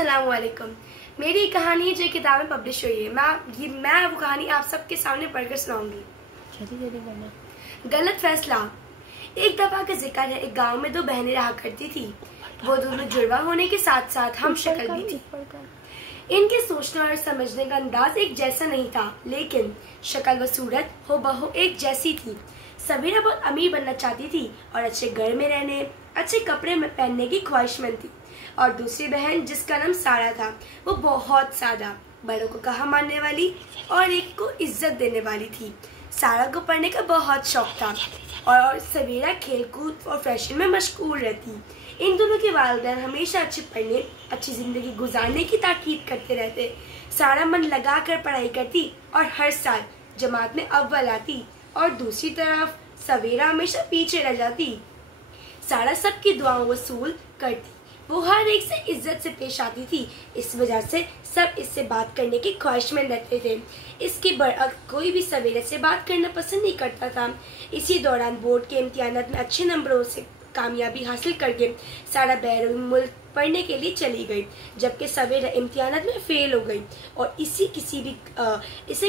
अस्सलामुअलैकुम। मेरी कहानी जो किताब में पब्लिश हुई है, मैं वो कहानी आप सबके सामने पढ़कर सुनाऊंगी। गलत फैसला। एक दफा का जिक्र है, एक गांव में दो बहनें रहा करती थी। वो दोनों जुड़वा होने के साथ साथ हम शक्ल भी थी। इनके सोचने और समझने का अंदाज एक जैसा नहीं था, लेकिन शक्ल व सूरत हो बहू एक जैसी थी। सबीरा बहुत अमीर बनना चाहती थी और अच्छे घर में रहने, अच्छे कपड़े में पहनने की ख्वाहिशमंद थी। और दूसरी बहन जिसका नाम सारा था, वो बहुत सादा, बड़ों को कहा मानने वाली और एक को इज्जत देने वाली थी। सारा को पढ़ने का बहुत शौक था और सबीरा खेलकूद और फैशन में मशगूल रहती। इन दोनों के वालिदैन हमेशा अच्छे पढ़ने, अच्छी जिंदगी गुजारने की ताकीद करते रहते। सारा मन लगाकर पढ़ाई करती और हर साल जमात में अव्वल आती, और दूसरी तरफ सबीरा हमेशा पीछे रह जाती। सारा सबकी दुआओं वसूल करती, वो हर एक से इज्जत से पेश आती थी। इस वजह से सब इससे बात करने की ख्वाहिशमंद रहते थे। इसके बरअक्स कोई भी सबीरा से बात करना पसंद नहीं करता था। इसी दौरान बोर्ड के इम्तिहानात में अच्छे नंबरों से कामयाबी हासिल करके सारा बैरून मुल्क पढ़ने के लिए चली गई, जबकि सबीरा इम्तिहानात में फेल हो गई और इसे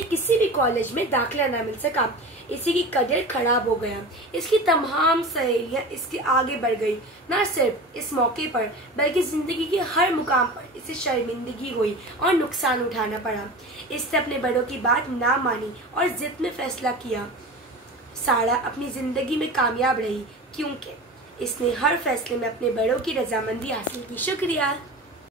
किसी भी कॉलेज में दाखिला ना मिल सका। इसी की करियर खराब हो गया। इसकी तमाम सहेलियां इसके आगे बढ़ गई। न सिर्फ इस मौके पर बल्कि जिंदगी के हर मुकाम पर इसे शर्मिंदगी हुई और नुकसान उठाना पड़ा। इसने अपने बड़ों की बात ना मानी और जिद में फैसला किया। सारा अपनी जिंदगी में कामयाब रही क्योंकि इसने हर फैसले में अपने बड़ों की रजामंदी हासिल की। शुक्रिया।